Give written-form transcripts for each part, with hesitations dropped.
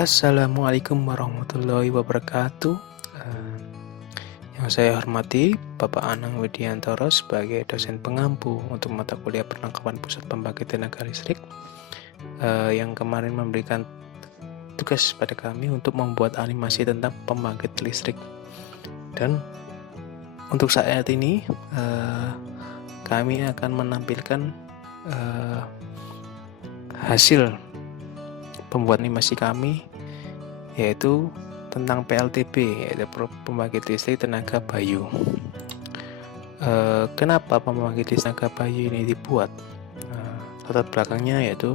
Assalamualaikum warahmatullahi wabarakatuh. Eh, yang saya hormati Bapak Anang Widiantoro sebagai dosen pengampu untuk mata kuliah Perlengkapan Pusat Pembangkit Tenaga Listrik, yang kemarin memberikan tugas pada kami untuk membuat animasi tentang pembangkit listrik. Dan untuk saat ini kami akan menampilkan hasil pembuat animasi kami, yaitu tentang PLTB, yaitu pembangkit listrik tenaga bayu. Kenapa pembangkit listrik tenaga bayu ini dibuat? Latar belakangnya yaitu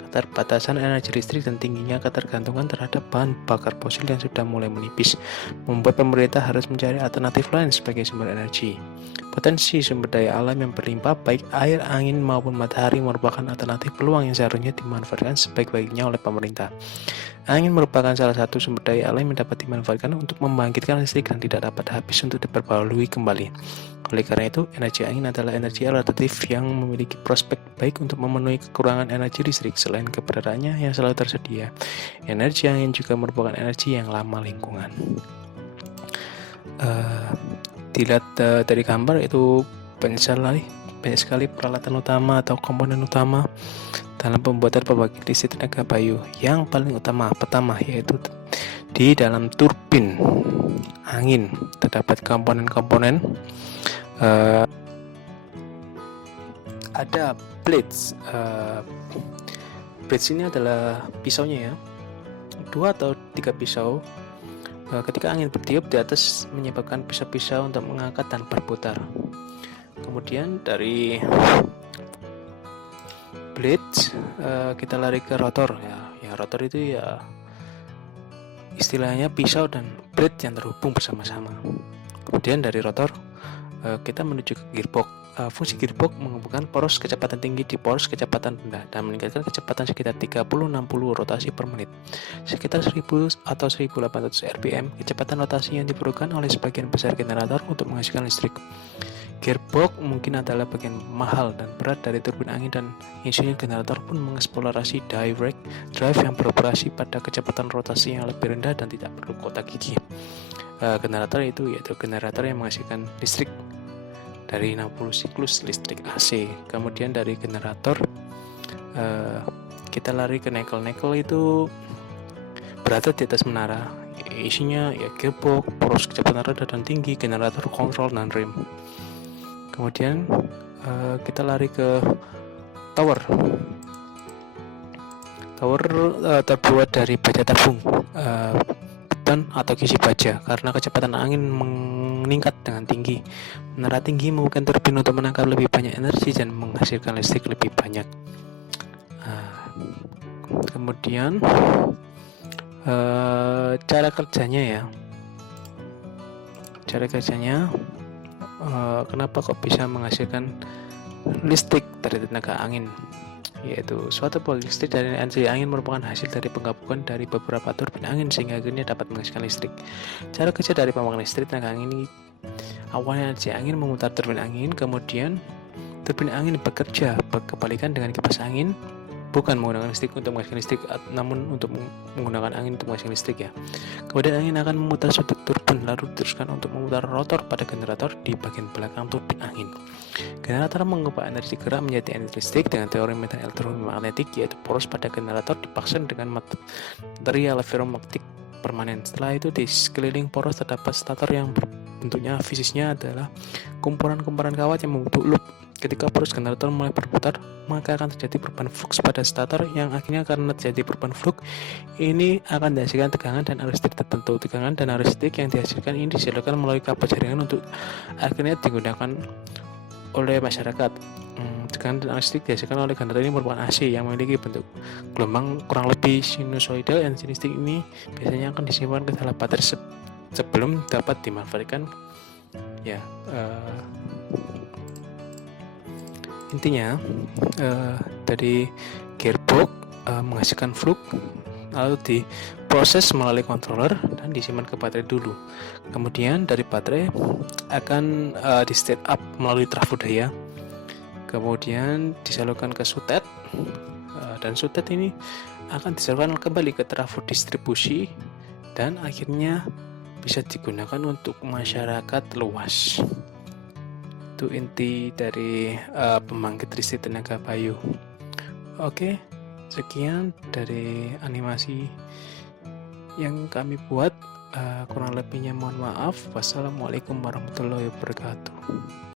keterbatasan energi listrik dan tingginya ketergantungan terhadap bahan bakar fosil yang sudah mulai menipis, membuat pemerintah harus mencari alternatif lain sebagai sumber energi. Potensi sumber daya alam yang berlimpah, baik air, angin, maupun matahari, merupakan alternatif peluang yang seharusnya dimanfaatkan sebaik-baiknya oleh pemerintah. Angin merupakan salah satu sumber daya alam yang dapat dimanfaatkan untuk membangkitkan listrik dan tidak dapat habis untuk diperbarui kembali. Oleh karena itu, energi angin adalah energi alternatif yang memiliki prospek baik untuk memenuhi kekurangan energi listrik. Selain keberadaannya yang selalu tersedia, energi angin juga merupakan energi yang ramah lingkungan. Dilihat dari gambar itu banyak sekali peralatan utama atau komponen utama dalam pembuatan pembangkit listrik tenaga bayu. Yang paling pertama yaitu di dalam turbin angin terdapat komponen-komponen. Ada blades. Blades ini adalah pisaunya ya, 2 atau 3 pisau. Ketika angin bertiup di atas menyebabkan pisau-pisau untuk mengangkat dan berputar. Kemudian dari blades kita lari ke rotor ya. Rotor itu ya istilahnya pisau dan blade yang terhubung bersama-sama. Kemudian dari rotor kita menuju ke gearbox. Fungsi gearbox menghubungkan poros kecepatan tinggi di poros kecepatan rendah dan meningkatkan kecepatan sekitar 30-60 rotasi per menit, sekitar 1000 atau 1800 rpm. Kecepatan rotasi yang diperlukan oleh sebagian besar generator untuk menghasilkan listrik. Gearbox mungkin adalah bagian mahal dan berat dari turbin angin, dan insinyur generator pun mengeksplorasi direct drive yang beroperasi pada kecepatan rotasi yang lebih rendah dan tidak perlu kotak gigi. Generator itu yaitu generator yang menghasilkan listrik dari 60 siklus listrik AC. Kemudian dari generator kita lari ke nekel. Nekel itu berada di atas menara. Isinya ya gearbox, poros kecepatan rendah dan tinggi, generator, kontrol, dan rem. Kemudian kita lari ke tower. Tower terbuat dari baja tabung, beban atau kisi baja. Karena kecepatan angin meningkat dengan tinggi, menara tinggi memungkinkan turbin untuk menangkap lebih banyak energi dan menghasilkan listrik lebih banyak. Kemudian cara kerjanya kenapa kok bisa menghasilkan listrik dari tenaga angin, yaitu suatu pembangkit listrik dari energi angin merupakan hasil dari penggabungan dari beberapa turbin angin sehingga akhirnya dapat menghasilkan listrik. Cara kerja dari pembangkit listrik tenaga angin ini, awalnya energi angin memutar turbin angin, kemudian turbin angin bekerja berkebalikan dengan kipas angin, bukan menggunakan listrik untuk menghasilkan listrik, namun untuk menggunakan angin untuk menghasilkan listrik ya. Kemudian angin akan memutar suatu turbin, lalu diteruskan untuk memutar rotor pada generator di bagian belakang turbin angin. Generator mengubah energi gerak menjadi energi listrik dengan teori medan elektromagnetik, yaitu poros pada generator dipasang dengan material ferromagnetik permanen. Setelah itu di sekeliling poros terdapat stator yang bentuknya fisiknya adalah kumpulan-kumpulan kawat yang membentuk loop. Ketika poros generator mulai berputar, maka akan terjadi perubahan flux pada stator, yang akhirnya karena terjadi perubahan flux ini akan dihasilkan tegangan dan arus listrik tertentu. Tegangan dan arus listrik yang dihasilkan ini disalurkan melalui kabel jaringan untuk akhirnya digunakan oleh masyarakat. Tegangan dan arus listrik dihasilkan oleh generator ini merupakan AC yang memiliki bentuk gelombang kurang lebih sinusoidal. Energi listrik ini biasanya akan disimpan ke dalam baterai sebelum dapat dimanfaatkan ya. Intinya dari gearbox menghasilkan flux, lalu diproses melalui controller dan disimpan ke baterai dulu. Kemudian dari baterai akan di step up melalui trafo daya, kemudian disalurkan ke sutet, dan sutet ini akan disalurkan kembali ke trafo distribusi dan akhirnya bisa digunakan untuk masyarakat luas. Itu inti dari pembangkit listrik tenaga bayu. Oke, sekian dari animasi yang kami buat. Kurang lebihnya mohon maaf. Wassalamualaikum warahmatullahi wabarakatuh.